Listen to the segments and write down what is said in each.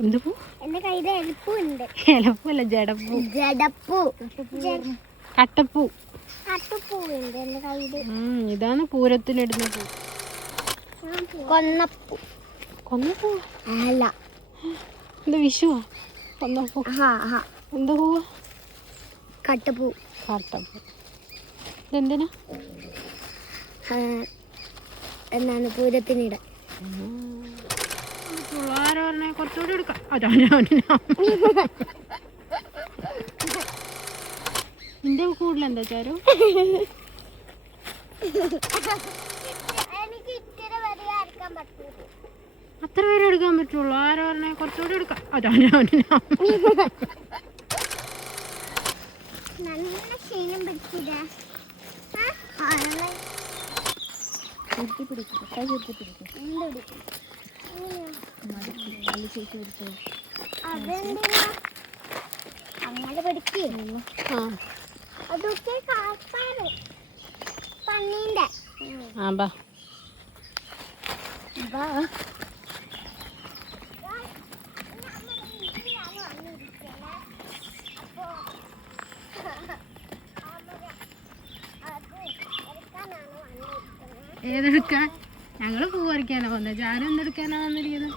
എന്ത് പൂ? എലപ്പൂല്ല, ജടപ്പൂ. കട്ടപ്പൂ. ഇതാണ് പൂരത്തിനിടുന്ന പൂ. കൊന്നപ്പൂ. കൊന്നപ്പൂ അല്ല, എന്താ വിഷുവാ? കൊന്നപ്പൂ എന്താ പൂവാ? കട്ടപ്പൂ. കട്ടപ്പൂ. ഇതെന്തിനാ? എന്നാണ് പൂരത്തിനിട. കുറച്ചുകൂടി എടുക്കാം. നിന്റെ കൂടുതലെന്താ ചാരു? അത്ര പേരെ എടുക്കാൻ പറ്റുള്ളൂ. ആരോ പറഞ്ഞ കുറച്ചുകൂടി എടുക്കാം. അങ്ങനെ പഠിക്കേ. അതൊക്കെ പന്നീന്റെ. ഏതെടുക്കാൻ? ഞങ്ങള് പൂ പറിക്കാനാ വന്നത്. ചാരു എന്തെടുക്കാനാ വന്നിരിക്കുന്നത്?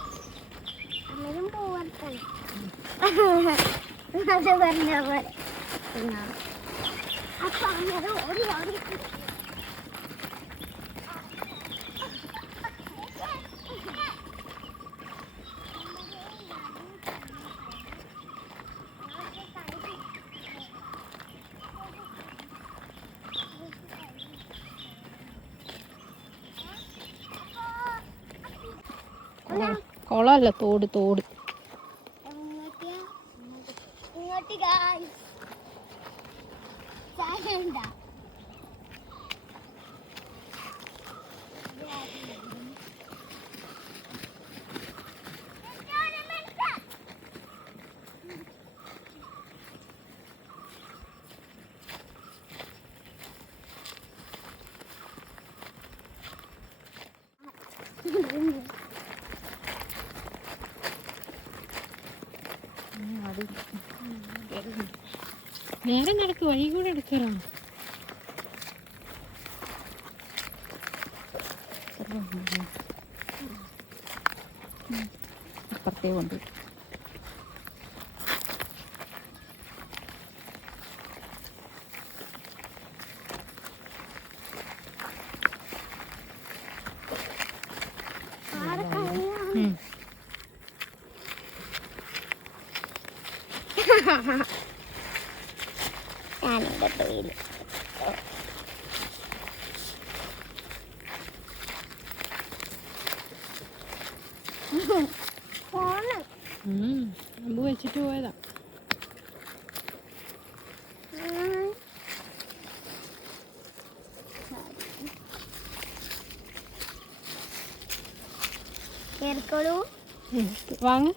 കുളമല്ല, തോട്. നേരെ നടക്ക്, വഴി കൂടെ എടുക്കാറാണ്. അപ്പുറത്തേ കൊണ്ട് ഞാനിവിടെ പേര് അമ്പ് വെച്ചിട്ട് പോയതാ. കേൾക്കോളൂ. വാങ്ങ.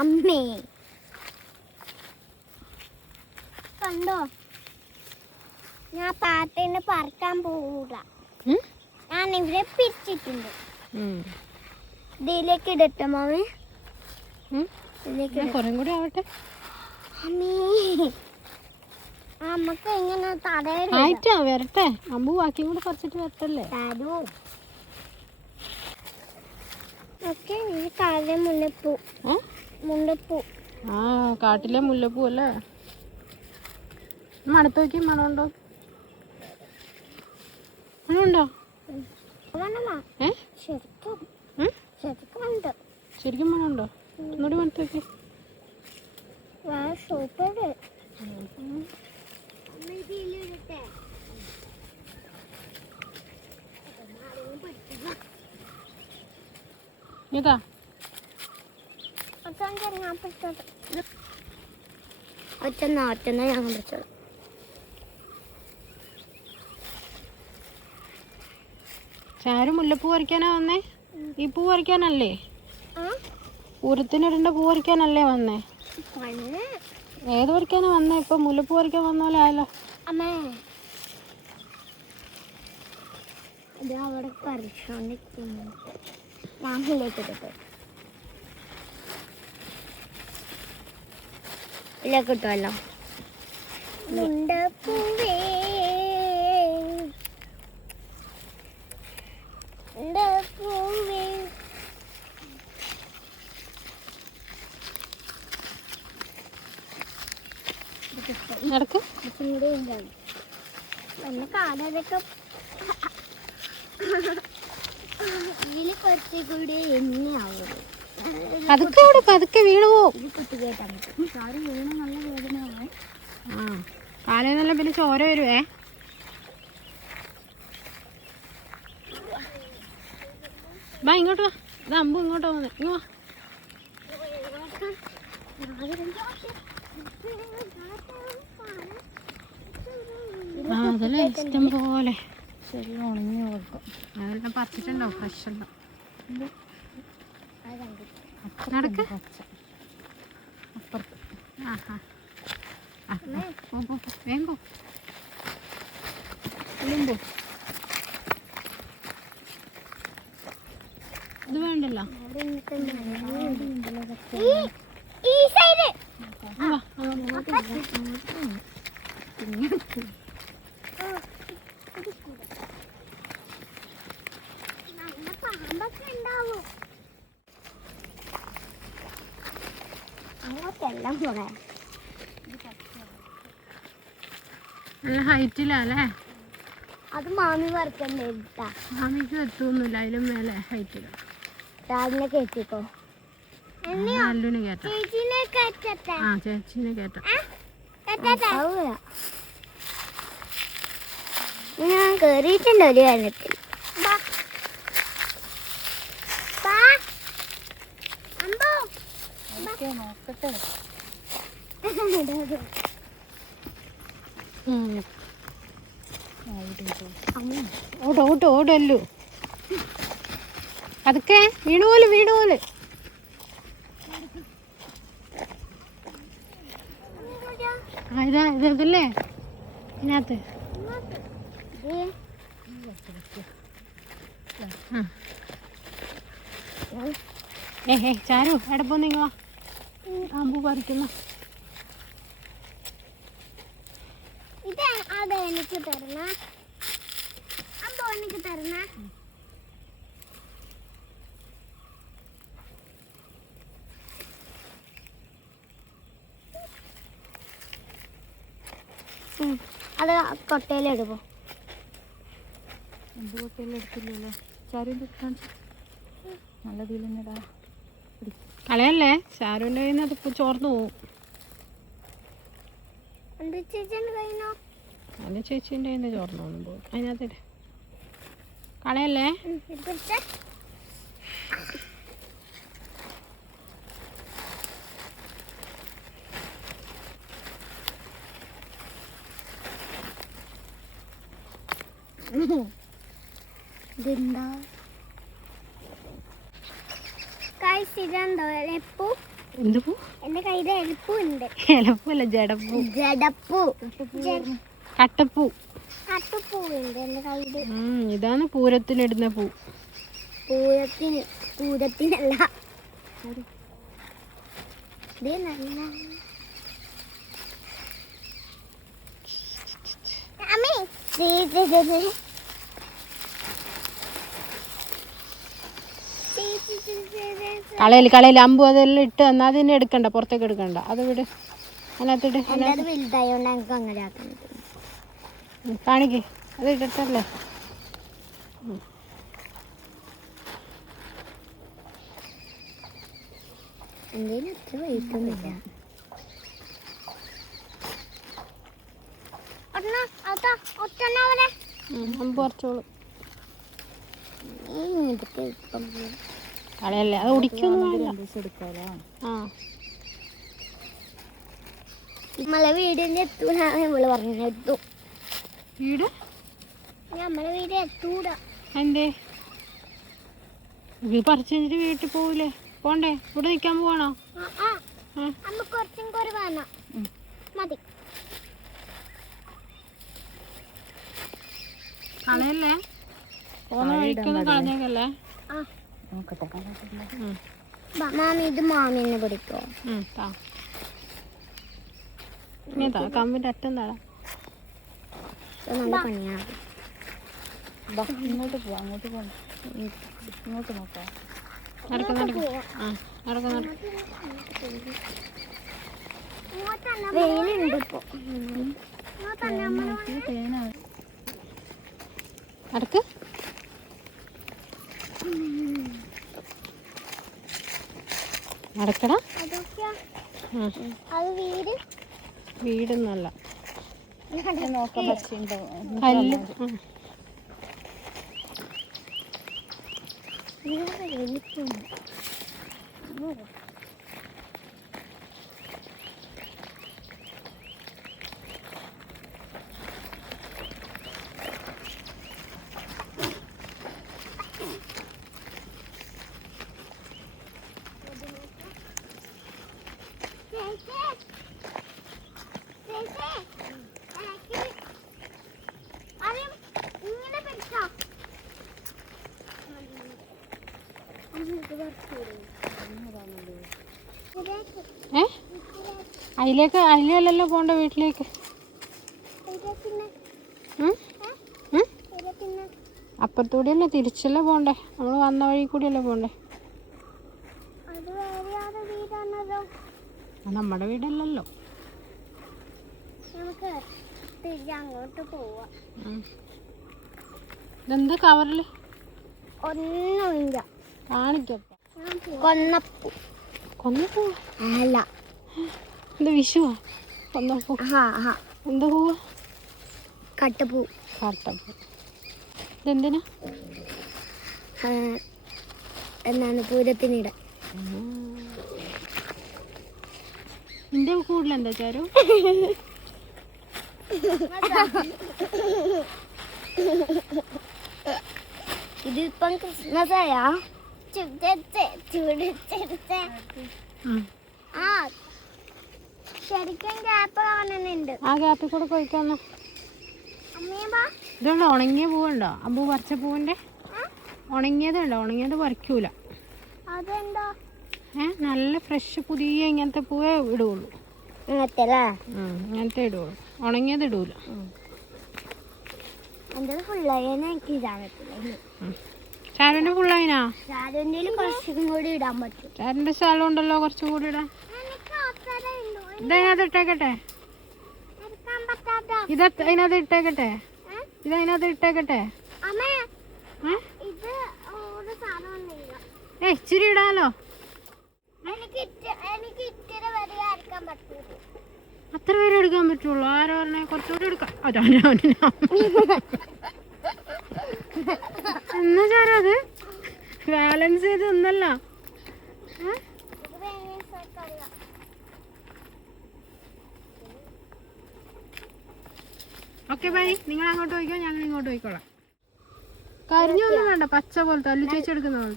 അമ്മേ കണ്ടോ, ഞാൻ പാട്ടിന് പറക്കാൻ പോകൂല. ഞാൻ ഇവിടെ പിരിച്ചിട്ടുണ്ട്. ഇതിലേക്ക് ഇടട്ടെ മാമി? കുറേ കൂടി ആവട്ടെ. നമുക്ക് ഇങ്ങനെ ആയിട്ടാ വരട്ടെ. അമ്പു ബാക്കിയും കൂടെ പറിച്ചിട്ട് വരട്ടല്ലേ. മുല്ലപ്പൂ. ആ, കാട്ടിലെ മുല്ലപ്പൂ അല്ലേ? മണത്ത് നോക്കി. മണമുണ്ടോ? മണമുണ്ടോ? ശരിക്കും മണമുണ്ടോ? ഒന്നുകൂടി മണത്ത് നോക്കി. ഇതാ ഒറ്റ ഞാൻ പിടിച്ചോളാം. ചാരു മുല്ലപ്പൂ പറിക്കാനാ വന്നേ? ഈ പൂ പറിക്കാനല്ലേ? പൂരത്തിനിടേണ്ട പൂ പറിക്കാനല്ലേ വന്നേ? ഏത് പറിക്കാനാ വന്നേ? ഇപ്പൊ മുല്ലപ്പൂ പറിക്കാൻ വന്ന പോലെ ആയല്ലോ. അമ്മേ ഇത് അവിടെ പറിച്ചോണ്ടിരിക്കുന്നു. ഞാൻ ഇതിലേക്ക് കിട്ടുമല്ലോ. മുണ്ടപ്പൂവേ മുണ്ടപ്പൂവേ നടക്ക്. എന്നെ കാണാതൊക്കെ ഇതിൽ കുറച്ചുകൂടി എന്നെയാവുള്ളൂ. പതുക്കെ അവിടെ പതുക്കെ വീണു പോവും. ഇത് കുത്തി കേട്ടാൽ മതി. സാരി വീണ് നല്ല വേദനയാവേ. ആ കാലേ നല്ല പിന്നെ ചോര വരുവേ. വാ ഇങ്ങോട്ട് വാ. ഇത് അമ്പു ഇങ്ങോട്ട് വന്നേ. ഇങ്ങ് വാ. ആ അതല്ലേ ഇഷ്ടം പോലെ. ശരി ഉണങ്ങി കൊടുക്കും. അതെല്ലാം പറിച്ചിട്ടുണ്ടോ? ഫ്രഷ് ഉണ്ടോ? നടക്ക്. അപ്പുറത്ത് ആഹാ വേഗം പോ. ഇത് വേണ്ടല്ലോ. ഈ സൈഡ് പാമ്പൊക്കെ ഉണ്ടാവും. അങ്ങോട്ടെല്ലാം പോകാം. നല്ല ഹൈറ്റിലല്ലേ? അത് മാമി വറുക്കണ്ടേ? മാമിക്ക് എത്തൊന്നുമില്ല. അതിലും മേലെ ഹൈറ്റില. രാവിലെ കയറ്റിക്കോ. നല്ലുന് കേട്ടോ. ആ ചേച്ചിനെ കേട്ടോ. ഞാൻ കേറിയിട്ടുണ്ട് ഒരു കാരണത്തിൽ. നോക്കട്ടെ. ഓടല്ലോ. അതൊക്കെ വീണുപോലെ വീണുപോലെ. ഇതല്ലേ ഇതിനകത്ത്. ചാരു എവിടെ പോ? നിങ്ങളാ അമ്പു പറിക്കുന്ന. ഇത് അത് എനിക്ക് തരണ. അമ്പോ എനിക്ക് തരണ. അത് കൊട്ടയിലെടുപ്പോ. എന്ത് കൊട്ടയിലെടുത്തില്ലല്ലോ. ചാരുവിൻ്റെ നല്ല തീലടാ. കളയല്ലേ? ചാരുവിൻ്റെ കയ്യിൽ നിന്ന് അത് ചോർന്നു പോവും. എൻ്റെ ചേച്ചീൻ്റെ കയ്യിൽ അതിന് ചേച്ചീൻ്റെ കയ്യിൽ നിന്ന് ചോർന്നു പോകും. അതിനകത്ത് കളയല്ലേ? ഇതെന്താ ഇതുണ്ടോ എലപ്പൂ? എന്ത് പൂ? എന്റെ കയ്യിൽ എലപ്പൂ ഉണ്ട്. എലപ്പൂല്ല, ജടപ്പൂ. ജടപ്പൂ. കട്ടപ്പൂ. കട്ടപ്പൂ ഉണ്ട് എന്റെ കയ്യിൽ. ഇതാണ് പൂരത്തിനിടുന്ന പൂ. പൂരത്തിനല്ല. ഇത് നല്ല അമ്മേ. കളയല് അമ്പു അതെല്ലാം ഇട്ട് എന്നാൽ അതിനെ എടുക്കണ്ട, പുറത്തേക്ക് എടുക്കണ്ട. അത് വിട്, അതിനകത്തിട്ട് കാണിക്ക്. അത് ഇട്ടല്ലേ. അമ്പു പറിച്ചോളൂ. കളയല്ലേ, അത് ഒടിക്കൊന്നും നമ്മളെ വീടിന്റെ എത്തൂടാണ് നമ്മള് പറഞ്ഞു. എത്തും വീട്, നമ്മളെ വീട് എത്തൂട. എന്തേ? ഇത് പറിച്ചു കഴിഞ്ഞിട്ട് വീട്ടിൽ പോവില്ലേ? പോണ്ടേ? ഇവിടെ നിൽക്കാൻ പോവാണോ? കുറച്ചും കുറവാണോ? കൈക്കൊന്നും കളഞ്ഞേക്കല്ലേ. നോക്കട്ടെ. മാമി ഇത് മാമി എന്നെ പിടിക്കോ? കമ്പിന്റെ അറ്റം താടാ. നല്ല പണിയാണ്. ഇങ്ങോട്ട് പോവാ, അങ്ങോട്ട് പോകണ്ട, ഇങ്ങോട്ട് നോക്കാം. വെയിലുണ്ട് ഇപ്പൊ. അടക്ക് അടക്കടാ. അത് വീടൊന്നുമല്ല, നോക്കാം. കല്ല്. അതിലല്ലല്ലോ പോണ്ട, വീട്ടിലേക്ക്. അപ്പുറത്തൂടെയല്ലേ, തിരിച്ചല്ലേ പോണ്ടേ? നമ്മൾ വന്ന വഴി കൂടിയല്ലേ പോണ്ടേ? നമ്മുടെ വീടല്ലല്ലോ. അങ്ങോട്ട് പോവാ. ഇതെന്താ കവറില്? ഒന്നുമില്ല. കാണിക്കപ്പ. കൊന്നപ്പൂ. കൊന്നപ്പൂ അല്ല, എന്താ വിഷുവാ? കൊന്നപ്പൂ എന്താ പൂവാ? കട്ടപ്പൂ. കാട്ടപ്പൂ. ഇതെന്തിനാ? എന്നാണ് പൂരത്തിനിട. നിന്റെ കൂടുതലെന്താ ചാരു? ഇതിപ്പം ക്രിസ്മസ് ആയാ? ശരിക്കും ഗ്യാപ്പ് കാണുന്നുണ്ട്. ആ ഗ്യാപ്പിൽ കൂടെ പോയിക്കാന്ന്. ഇതുണ്ടോ ഉണങ്ങിയ പൂവുണ്ടോ? അമ്പൂ പറിച്ച പൂവിന്റെ ഉണങ്ങിയതുണ്ടോ? ഉണങ്ങിയത് പറിക്കൂല. അതെന്താ? നല്ല ഫ്രഷ് പുതിയ ഇങ്ങനത്തെ പൂവേ ഇടുള്ളൂ. ഇങ്ങനത്തെ ഇടുള്ളൂ, ഉണങ്ങിയത് ഇടൂല. ചാരുവിന്റെ ഫുള്ളായിനാ? കുറച്ചും കൂടി ഇടാൻ പറ്റും. ചാരുവിന്റെ സ്ഥലം ഉണ്ടല്ലോ കുറച്ചും കൂടി ഇടാൻ. ഇതതിനകത്ത് ഇട്ടേക്കട്ടെ, ഇതിനകത്ത് ഇട്ടേക്കട്ടെ, ഇതതിനകത്ത് ഇട്ടേക്കട്ടെ. ഇച്ചിരി ഇടാലോ. അത്ര പേര് എടുക്കാൻ പറ്റുള്ളൂ. ആരോ പറഞ്ഞ കുറച്ചുകൂടി എടുക്കാം. എന്നാ ചാരോ അത് ബാലൻസ് ചെയ്ത് ഒന്നല്ല. Okay bye. നിങ്ങൾ അങ്ങോട്ട് പോയിക്കോ, ഞങ്ങൾ ഇങ്ങോട്ട് പോയിക്കോളാം. കരിഞ്ഞൊന്നും വേണ്ട, പച്ച പോലത്തെ അല്ലു ചേച്ചി എടുക്കുന്ന പോലെ.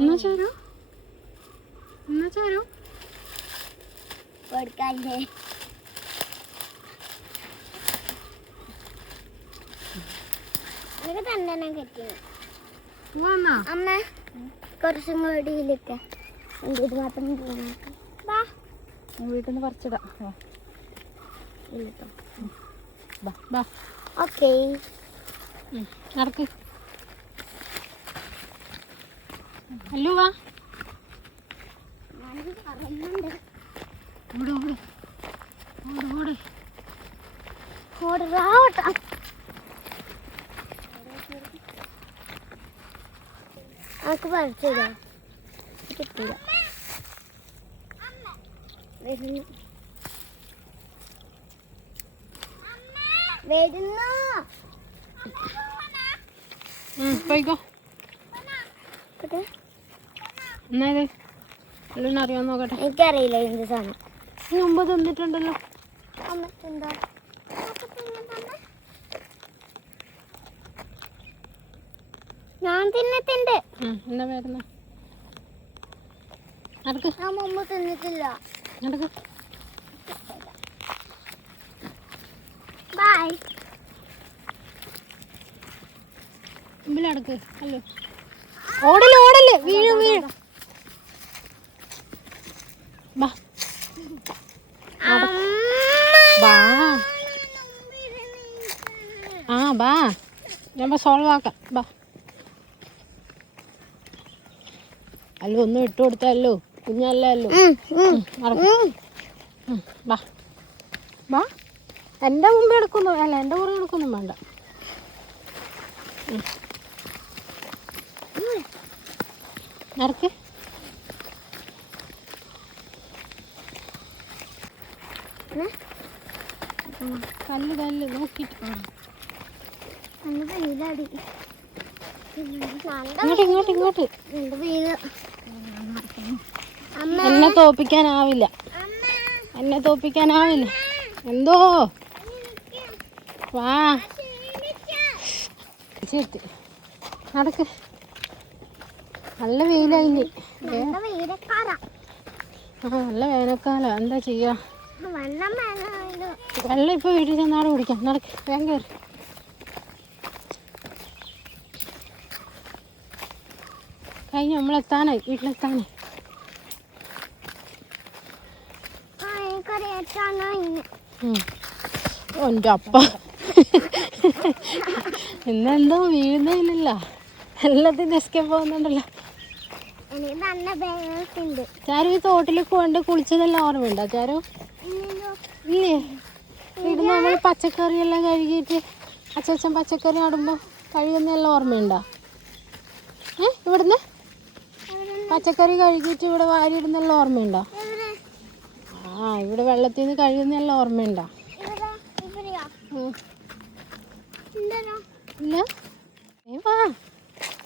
എന്നാ ചാരു, എന്നാ ചാരു അമ്മ കുറച്ചും കൂടി മാത്രം വീട്ടിൽ നിന്ന് പറിച്ചിടാം. ഓക്കെ നടക്ക്. അല്ലു വാ. നമുക്ക് പറിച്ചിടാ, കിട്ടില്ല. പോയിക്കോ. എന്നാ ഇത് എല്ലാം അറിയാൻ നോക്കട്ടെ. എനിക്കറിയില്ല എന്ത് സാധനം. മുമ്പ് തന്നിട്ടുണ്ടല്ലോ. എന്താ ഞാൻ തിന്നിട്ടുണ്ട്. എന്താ വരുന്ന നടക്ക്. ഞാൻ മുമ്പ് തിന്നിട്ടില്ല. നടക്ക്. ഹായ്. മുമ്പിലടക്ക്. ഹലോ. ഓടല്ലേ ഓടല്ലേ, വീഴും വീഴും. ബാ ബാ. ആ ബാ, ഞാൻ സോൾവ് ആക്കാം. ബാ. അല്ലോ ഒന്നും ഇട്ട് കൊടുത്തല്ലോ, കുഞ്ഞല്ലോ. ബാ ബാ. എൻ്റെ മുമ്പ് എടുക്കുന്നു, അല്ല എൻ്റെ പുറകെ എടുക്കൊന്നും വേണ്ട. നടക്ക്. കല്ല് കല്ല് നോക്കിട്ട് ഇങ്ങോട്ട് ഇങ്ങോട്ട് ഇങ്ങോട്ട്. എന്നെ തോപ്പിക്കാനാവില്ല, എന്നെ തോപ്പിക്കാനാവില്ല. എന്തോ വാ ചേട്ടി നടക്ക്. നല്ല വെയിലായില്ലേ? ആ നല്ല വേനൽക്കാലം. എന്താ ചെയ്യാ? വെള്ളം ഇപ്പൊ വീട്ടിൽ ചെന്നാട് കുടിക്കാം. നടക്ക്, വേഗം കയറി. കഴിഞ്ഞു, നമ്മളെത്താനായി, വീട്ടിലെത്താനായി. എൻ്റെ അപ്പ ഇന്നെന്തോ വീഴുന്നില്ലല്ലോ, എല്ലാത്തിനും എസ്കേപ്പ് പോകുന്നുണ്ടല്ലോ. ചാരു ഈ തോട്ടിലേക്ക് കൊണ്ട് കുളിച്ചതെല്ലാം ഓർമ്മയുണ്ടോ ചാരു? ഇല്ലേ? ഇവിടെ നമ്മൾ പച്ചക്കറിയെല്ലാം കഴുകിയിട്ട് അച്ഛൻ പച്ചക്കറി നടുമ്പോൾ കഴുകുന്നതെല്ലാം ഓർമ്മയുണ്ടോ? ഇവിടുന്ന് പച്ചക്കറി കഴുകിയിട്ട് ഇവിടെ വാരിയിടുന്നെല്ലാം ഓർമ്മയുണ്ടോ? ആ ഇവിടെ വെള്ളത്തിൽ നിന്ന് കഴുകുന്നെല്ലാം ഓർമ്മയുണ്ടോ? ഇല്ല. വാ,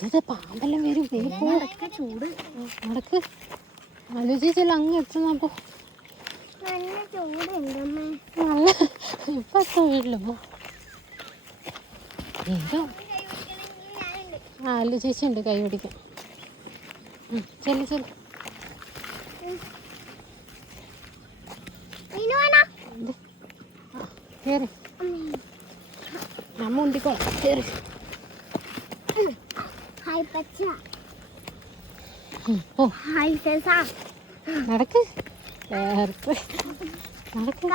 ഇത് പാമ്പെല്ലാം വരും. നീ പോ. ചൂട് നടക്ക്. ആലോചിച്ചല്ലോ അങ്ങ് എത്തുന്നപ്പോ നല്ല ഇപ്പൊ എത്താൻ വീട്ടില് പോ. ഏതോ ആ അല്ല ചേച്ചി ഉണ്ട് കൈ പിടിക്കാൻ. ചെല്ലു ചെല്ലു. കേറി, നമ്മ ഉണ്ടിക്കോളാം. കേറി. നടക്ക് നേരത്തെ നടക്ക്.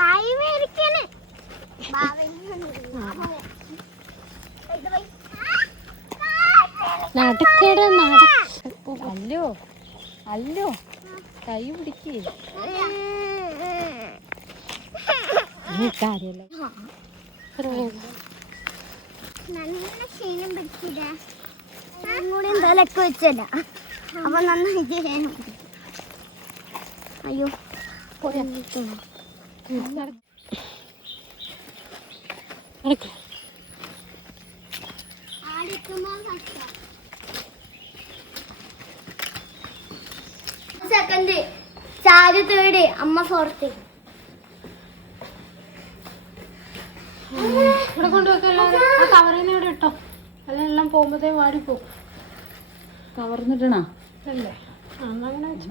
നടക്കട നട. അല്ലോ അല്ലോ, കൈ പിടിക്കേ. കാര്യല്ല നല്ല ക്ഷീണം പിടിച്ചില്ല. കൂടി എന്തായാലും വെച്ചല്ല. അപ്പൊ നന്നായിട്ട് ക്ഷീണം. അയ്യോ പോയാ സെക്കൻഡ് ചാരു തേർഡ് അമ്മ ഫോർത്ത്. ഇവിടെ കൊണ്ടുവെക്കല്ലോ. ആ കവറിൽ നിന്ന് ഇവിടെ ഇട്ടോ, അതെല്ലാം പോകുമ്പോഴത്തേ വാടിപ്പോ. കവർന്നിട്ടണോ? അല്ലേ? അങ്ങനെ വെച്ചോ.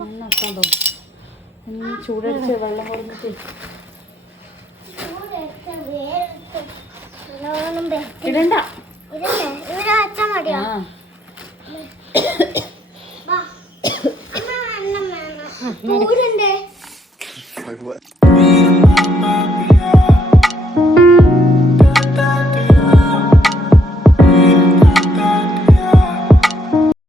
ചൂടടിച്ച് വെള്ളം കുറഞ്ഞിട്ട് ഇടണ്ട. ഇവിടെ വെച്ചാൽ മതിയോ? ചൂടുണ്ട്.